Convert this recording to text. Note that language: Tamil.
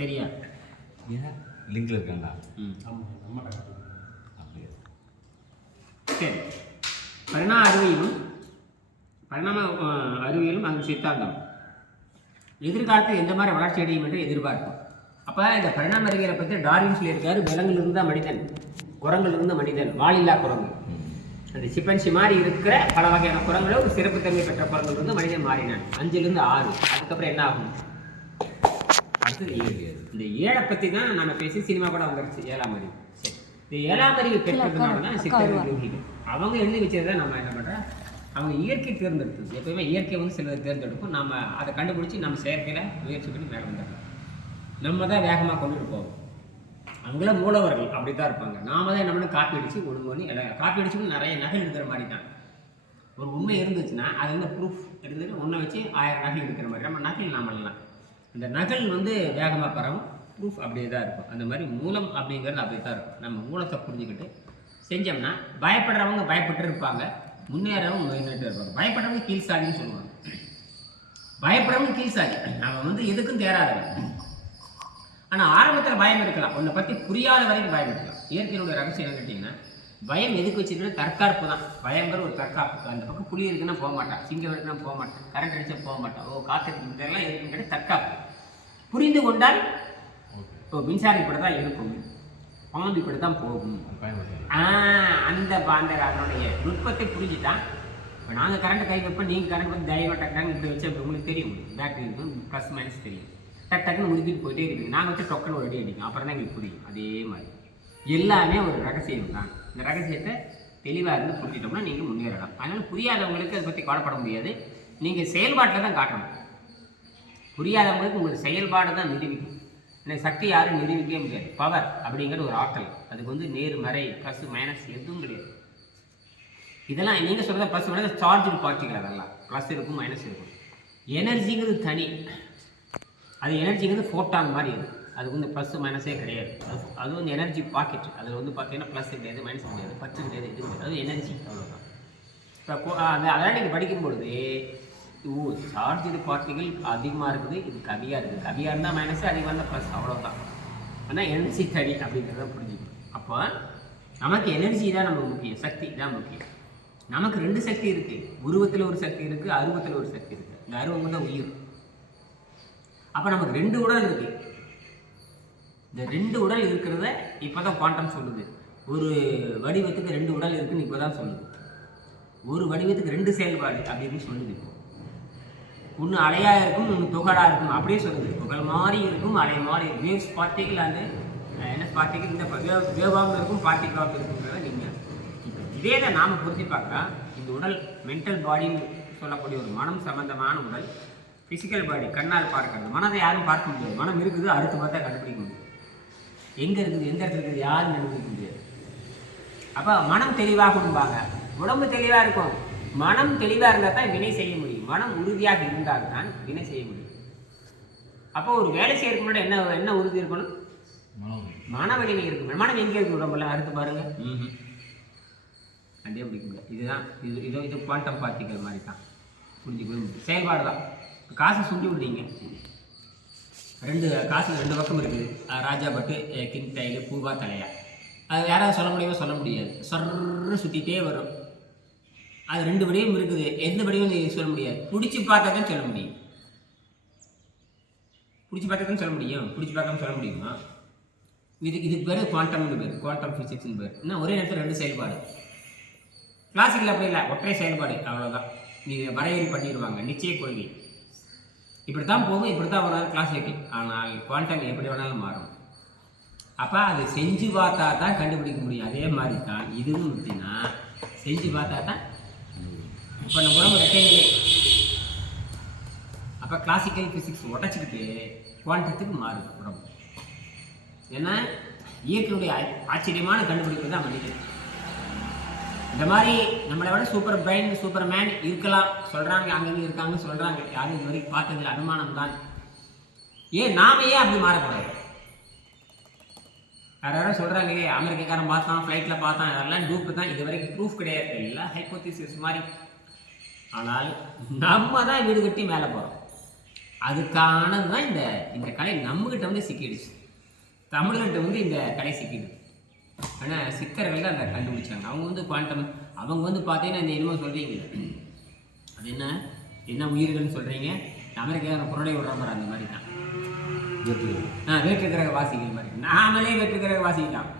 சரியா? ஏன்? லிங்க்ல இருக்காங்களா ம். ஆமாம் நம்ம அப்படியா? சரி. பரிணாம அறிவியலும் பரிணாம அறிவியலும் அந்த சித்தாந்தம். எதிர்காலத்தில் எந்த மாதிரி வளர்ச்சி அடையும் என்று எதிர்பார்ப்போம். அப்போ இந்த பரிணாம அறிவியலை பற்றி டார்வின் சொல்லியிருக்காரு விலங்கிலிருந்து தான் மனிதன் குரங்கிலிருந்து மனிதன் வாலில்லா குரங்கு. அந்த சிப்பன்சி மாதிரி இருக்கிற பல வகையான குரங்களை ஒரு சிறப்புத்தன்மை பெற்ற குரங்கள் இருந்து மனிதன் மாறினான். அஞ்சுலேருந்து ஆறு அதுக்கப்புறம் என்ன ஆகும்? அடுத்தது ஏழு இந்த ஏழை பற்றி தான் நம்ம பேசி சினிமா கூட வந்துருச்சு ஏழாம் அறிவு. இந்த ஏழாம் அறிவு பெற்றதுனால தான் சித்தர்கள் யோகிகள். அவங்க எழுதி வச்சதை நம்ம என்ன பண்ணுறோம் அவங்க இயற்கை தேர்ந்தெடுத்தது. எப்பவுமே இயற்கை வந்து சிலதை தேர்ந்தெடுக்கும். நம்ம அதை கண்டுபிடிச்சி நம்ம செயற்கையில் முயற்சி பண்ணி மேலே வந்துடலாம். நம்ம தான் வேகமாக கொண்டுட்டு போவோம். அவங்கள மூலவர்கள் அப்படி தான் இருப்பாங்க. நாம தான் என்ன பண்ணி காப்பி அடித்து ஒழுங்கு பண்ணி எல்லாம் காப்பி அடிச்சு நிறைய நகல் எடுக்கிற மாதிரி தான். ஒரு உண்மை இருந்துச்சுன்னா அது வந்து ப்ரூஃப் எடுத்துட்டு ஒன்றை வச்சு ஆயிரம் நகல் எடுக்கிற மாதிரி. நம்ம நகல் நாமலாம் இந்த நகல் வந்து வேகமாக பரவும். ப்ரூஃப் அப்படியே தான் இருக்கும். அந்த மாதிரி மூலம் அப்படிங்கிறது அப்படியே தான் இருக்கும். நம்ம மூலத்தை புரிஞ்சுக்கிட்டு செஞ்சோம்னா பயப்படுறவங்க பயப்பட்டு இருப்பாங்க. முன்னேறவங்க முன்னேறிட்டு இருப்பாங்க. பயப்படுறவங்க கீழ்சாதின்னு சொல்லுவாங்க. பயப்படுறவங்க கீழ்சாதி அவன் வந்து எதுக்கும் தேராதவன். ஆனால் ஆரம்பத்தில் பயம் இருக்கலாம். உன்னை பற்றி புரியாத வரைக்கும் பயம் இருக்கலாம். இயற்கையினுடைய ரகசியம் என்ன கேட்டிங்கன்னா பயம் எதுக்கு வச்சிருக்கணும் தற்காப்பு தான். பயங்கிற ஒரு தற்காப்பு அந்த பக்கம் புலி இருக்குன்னா போக மாட்டான் சிங்கம் இருக்குன்னா போக மாட்டான் கரண்ட் அடிச்சா போக மாட்டான் ஓ காற்று இதெல்லாம் இருக்குன்னு கேட்டால் தற்காப்பு. புரிந்து கொண்டால் ஓ மின்சாரம் இப்படி தான் இருக்கும். பாம்பு இப்படி தான் போகும். அந்த பாண்டர் அதனுடைய நுட்பத்தை புரிஞ்சுட்டான் இப்போ நாங்கள் கரண்ட் கை வைப்போம் நீங்கள் கரண்ட் வந்து தைரியம் டக்குன்னு இப்படி வச்சு அப்படி உங்களுக்கு தெரியும். பேட்டரி இருக்கும் ப்ளஸ் மைனஸ் தெரியும். டக் டக்குன்னு முடிக்கிட்டு போயிட்டே இருக்குது. நாங்கள் வச்சு டொக்கன் ஒரு அடி அடிக்கும். அப்புறம் தான் எங்களுக்கு புரியும். அதே மாதிரி. எல்லாமே ஒரு ரகசியம் தான் இந்த ரகசியத்தை தெளிவாக இருந்து புரிஞ்சிட்டோம்னா நீங்கள் முன்னேறலாம். அதனால் புரியாதவங்களுக்கு அதை பற்றி கவலைப்பட முடியாது. நீங்கள் செயல்பாட்டில் தான் காட்டணும். புரியாதவங்களுக்கு உங்களுக்கு செயல்பாடு தான் நிரூபிக்கும். எனக்கு சக்தி யாரும் நிரூபிக்கவே முடியாது. பவர் அப்படிங்கிற ஒரு ஆற்றல். அதுக்கு வந்து நேர் மறை ப்ளஸ் மைனஸ் எதுவும் கிடையாது. இதெல்லாம் நீங்கள் சொல்கிறத ப்ளஸ் மைனஸ் சார்ஜ் பார்ட்டிகள் அதெல்லாம் ப்ளஸ் இருக்கும் மைனஸ் இருக்கும். எனர்ஜிங்கிறது தனி. அது எனர்ஜிங்கிறது ஃபோட்டான் மாதிரி இருக்கும். அதுக்கு வந்து ப்ளஸ் மைனஸே கிடையாது. அது அது வந்து எனர்ஜி பாக்கெட் அதில் வந்து பார்த்தீங்கன்னா ப்ளஸ் கிடையாது மைனஸ் கிடையாது பத்து கிடையாது எதுவும் கிடையாது அது எனர்ஜி அவ்வளோதான் இப்போ அந்த அதெல்லாம் நீங்கள் படிக்கும்பொழுது ஓ சார்ஜ் இது பார்ட்டிகள் அதிகமாக இருக்குது இது கவியாக இருக்குது. கவியாக இருந்தால் மைனஸ் அதிகமாக இருந்தால் ப்ளஸ் அவ்வளோதான் ஆனால் எனர்ஜி தனி அப்படிங்கிறத புரிஞ்சுக்கணும். அப்போ நமக்கு எனர்ஜி தான் நமக்கு முக்கியம் சக்தி தான் முக்கியம். நமக்கு ரெண்டு சக்தி இருக்குது உருவத்தில் ஒரு சக்தி இருக்குது அருவத்தில் ஒரு சக்தி இருக்குது இந்த அருவம் தான் உயிர். அப்போ நமக்கு ரெண்டு உடல் இருக்குது இந்த ரெண்டு உடல் இருக்கிறத இப்போ தான் குவாண்டம் சொல்லுது. ஒரு வடிவத்துக்கு ரெண்டு உடல் இருக்குன்னு இப்போ தான் சொல்லுது. ஒரு வடிவத்துக்கு ரெண்டு செயல்பாடு அப்படின்னு சொல்லுது இப்போ. ஒன்று அலையாக இருக்கும் ஒன்று துகளாக இருக்கும் அப்படியே சொல்லுது. துகள் மாதிரி இருக்கும் அலை மாதிரி வேவ்ஸ் பார்ட்டிகள் அந்த என்ன பார்ட்டிகள் இந்த வேவாகவும் இருக்கும் பார்ட்டிகளாகவும் இருக்குங்கிறத நீங்கள் இப்போ இதே தான் நாம் புரிஞ்சு பார்க்குறா இந்த உடல் மென்டல் பாடின்னு சொல்லக்கூடிய ஒரு மனம் சம்பந்தமான உடல் ஃபிசிக்கல் பாடி கண்ணால் பார்க்கறது. மனதை யாரும் பார்க்க முடியாது. மனம் இருக்குது அடுத்து பார்த்தா கண்டுபிடிக்க முடியும் எங்கே இருக்குது எந்த இடத்துல இருக்குது யாரும் கண்டுபிடிக்க முடியாது அப்போ மனம் தெளிவாகணும்பாங்க உடம்பு தெளிவாக இருக்கும். மனம் தெளிவாக இருந்தால் தான் வினை செய்ய முடியும். மனம் உறுதியாக இருந்தால் தான் வினை செய்ய முடியும். அப்போ ஒரு வேலை செய்யறதுக்கு முன்னாடி என்ன என்ன உறுதி இருக்கணும்? மன வலிமை இருக்கும் மனம் எங்கே இருக்கு உடம்புல? அடுத்து பாருங்க. கண்டே பிடிக்க முடியாது இதுதான் இது இது இது குவாண்டம் பார்ட்டிக்கல் மாதிரி தான் புரிஞ்சுக்கவே செயல்பாடு தான் காசை சுண்டி விடுறீங்க. ரெண்டு காசு ரெண்டு பக்கம் இருக்குது ராஜா பட்டு கிங் டைலு பூவா தலையா. அது யாராவது சொல்ல முடியுமோ சொல்ல முடியாது. சொர்ரு சுற்றிட்டே வரும். அது ரெண்டு வடிவம் இருக்குது. எந்த வடிவம் நீங்கள் சொல்ல முடியாது. பிடிச்சி பார்த்தா தான் சொல்ல முடியும். பிடிச்சி பார்த்தா தான் சொல்ல முடியும். பிடிச்சி பார்க்காம சொல்ல முடியுமா? இதுக்கு இதுக்கு பேர் குவாண்டம்னு பேர். குவாண்டம் ஃபிசிக்ஸ்னு பேர். இன்னும் ஒரே நேரத்தில் ரெண்டு செயல்பாடு. கிளாசிக்கல் அப்படி இல்லை. ஒற்றை செயல்பாடு. அவ்வளோதான் இது வரையறை பண்ணிடுவாங்க. நிச்சய கொள்கை. இப்படி தான் போகும் இப்படி தான் வராது கிளாசிக்கல் ஆனால் குவாண்டம் எப்படி வேணாலும் மாறும். அப்போ அது செஞ்சு பார்த்தா தான் கண்டுபிடிக்க முடியும். அதே மாதிரி தான் இதுவும் எப்படின்னா செஞ்சு பார்த்தா தான் இப்போ நம்ம உடம்பு ரெட்டை அப்போ கிளாசிக்கல் ஃபிசிக்ஸ் உடச்சிக்கிட்டு குவாண்டத்துக்கு மாறுது உடம்பு. ஏன்னா இயற்கையுடைய ஆச்சரியமான கண்டுபிடிப்பு தான் மனிதன் இந்த மாதிரி நம்மளை விட சூப்பர் பிரைன் சூப்பர் மேன் இருக்கலாம். சொல்கிறாங்க அங்கங்கே இருக்காங்க சொல்கிறாங்க யாரும் இது வரைக்கும் பார்த்ததில்ல. அனுமானம் தான் ஏன் நாம ஏன் அப்படி மாறக்கூடாது? வேறு யாரும் சொல்கிறாங்க ஏ அமெரிக்காக்காரன் பார்த்தான் ஃப்ளைட்டில் பார்த்தான் அதெல்லாம் டூப்பு தான். இது வரைக்கும் ப்ரூஃப் கிடையாது. எல்லாம் ஹைப்போத்திசிஸ் மாதிரி. ஆனால் நம்ம தான் வீடு கட்டி மேலே போகிறோம் அதுக்கானது தான் இந்த இந்த கலை நம்மகிட்ட வந்து சிக்கிடுச்சு. தமிழர்கிட்ட வந்து இந்த கலை சிக்கிடுது ஆனால் சித்தர்கள் தான் அதை கண்டுபிடிச்சாங்க. அவங்க வந்து குவாண்டம் அவங்க வந்து பார்த்தீங்கன்னா இந்த என்னமோ சொல்கிறீங்க அது என்ன? என்ன உயிர்கள்னு சொல்கிறீங்க அமெரிக்கான புரடை விடுற மாதிரி அந்த மாதிரி தான். ஆ வேற்று கிரக வாசிகள் மாதிரி. நாமளே வேற்று கிரக வாசிக்கலாம்.